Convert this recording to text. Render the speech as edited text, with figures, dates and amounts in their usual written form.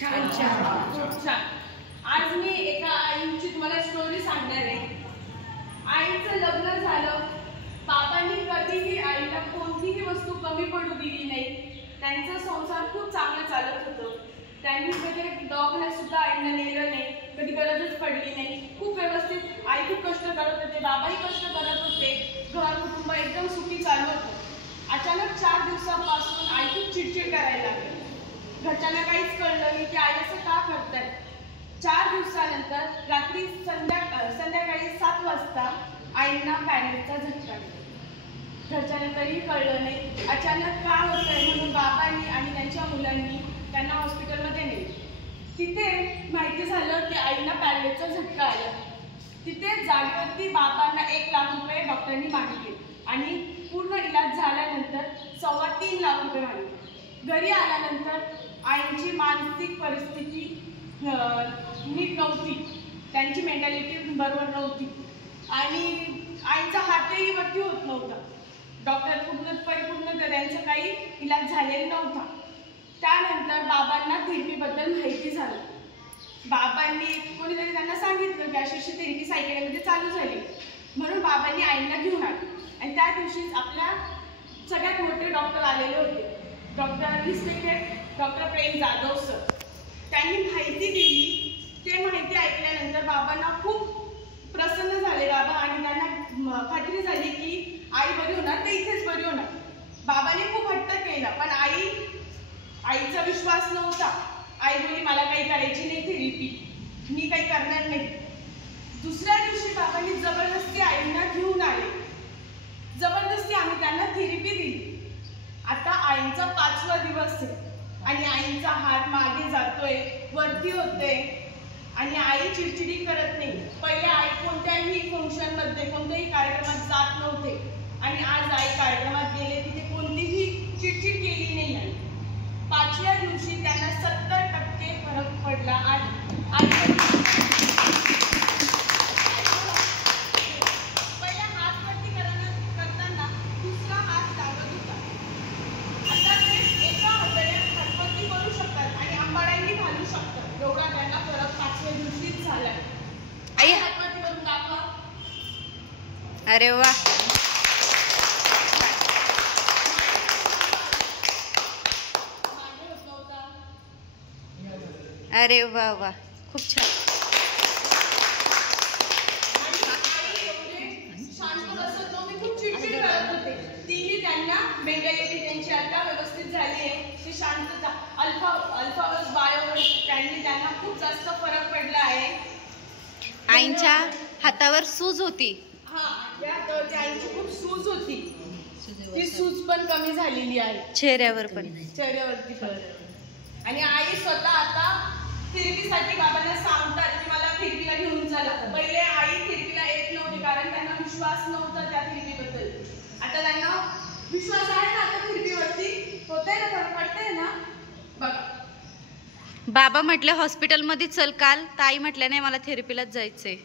छान छान, खूप छान. आज मी एका आईची तुम्हाला स्टोरी सांगणार आहे. आईचं लग्न झालं, बाबांनी कधीही आईला कोणतीही वस्तू कमी पडू दिली नाही. त्यांचा संसार खूप चांगला चालत होतं. त्यांनी कधी डॉगला सुद्धा आईला नेलं नाही, कधी गरजच पडली नाही. खूप व्यवस्थित आई खूप कष्ट करत होते, बाबाही कष्ट करत होते. घर कुटुंब एकदम सुखी चालू होतं. अचानक 4 दिवसापासून आई खूप चिडचिड करायला लागली. घरच्यांना काहीच कळलं नाही की आई असं का करतायत. 4 दिवसानंतर रात्री संध्याकाळी 7 वाजता आईंना पॅनिकचा झटका आला. घरच्यांना तरीही कळलं नाही अचानक का होतंय म्हणून बाबांनी आणि त्यांच्या मुलांनी त्यांना हॉस्पिटलमध्ये नेले. तिथे माहिती झालं की आईंना पॅनिकचा झटका आला. तिथे जागेवरती बाबांना 1 लाख रुपये डॉक्टरांनी मागितले आणि पूर्ण इलाज झाल्यानंतर 3.25 लाख रुपये मागितले. घरी आल्यानंतर आईंची मानसिक परिस्थिती नीट नव्हती, त्यांची मेंटॅलिटी बरोबर नव्हती आणि आईचा हातही वरती होत नव्हता. डॉक्टर परिपूर्ण त्यांचा काही इलाज झालेला नव्हता. त्यानंतर बाबांना थेरपीबद्दल माहिती झालं. बाबांनी कोणीतरी त्यांना सांगितलं की अशी थेरपी सायकलमध्ये चालू झाली, म्हणून बाबांनी आईंना घेऊन आले. आणि त्या दिवशीच आपल्या सगळ्यात मोठे डॉक्टर आलेले होते, डॉक्टर रिस्पेक्टेड डॉक्टर प्रेम जाधव सर. त्यांनी माहिती दिली. ते माहिती ऐकल्यानंतर बाबांना खूप प्रसन्न झाले बाबा आणि त्यांना खात्री झाली की आई बरी होणार, ते इथेच बरी होणार. बाबांनी खूप हट्ट केला पण आईचा विश्वास नव्हता. आई बोलली मला काही करायची नाही थेरपी, मी काही करणार नाही. दुसऱ्या दिवशी बाबांनी जबरदस्ती आईंना घेऊन आले. जबरदस्ती आम्ही त्यांना थेरपी दिली. आता आईंचा 5वा दिवस आहे आणि आईंचा हात मागे जातोय, वरती होते आणि आई चिडचिडी करत नाही. पहिले आई कोणत्याही फंक्शनमध्ये कोणत्याही कार्यक्रमात जात नव्हते आणि आज आई कार्यक्रमात गेले, तिथे कोणतीही चिडचिड केली नाही. आई 5व्या दिवशी त्यांना 70% फरक पडला आणि पहिल्या हात वरती करताना दुसरा हात लागत होता. आता ते एका हाताने हातवरती करू शकतात आणि अंबाड्यांनी घालू शकतात. एवढा त्यांना फरक 5व्या दिवशीच झाला. आई हातवरती करून दाखवा. अरे वा, अरे वा वा, खूप छान. शांत बसत नव्हते, खूप चिडचिड करत होते. तीही त्यांना मेंटॅलिटी त्यांची आता व्यवस्थित झाली आहे. ती शांतता अल्फावज बायोवज त्यांना खूप जास्त फरक पडला आहे. आईंच्या हातावर सूज होती. आईची खूप सूज होती, ती सूज पण कमी झालेली आहे. चेहऱ्यावर पण, चेहऱ्यावरती पण. आणि आई स्वतः आता थेरपीसाठी बाबांना सांगतात की मला थेरपीला घेऊन चला. पहिले आई थेरपीला येत नव्हती कारण त्यांना विश्वास नव्हता त्या थेरपीबद्दल. आता त्यांना विश्वास आहे ना, आता थेरपीवरती होतंय ना, फरक पडतंय ना. बघा, बाबा म्हटले हॉस्पिटलमध्ये चल काल, ताई म्हटल्या नाही मला थेरपीलाच जायचंय.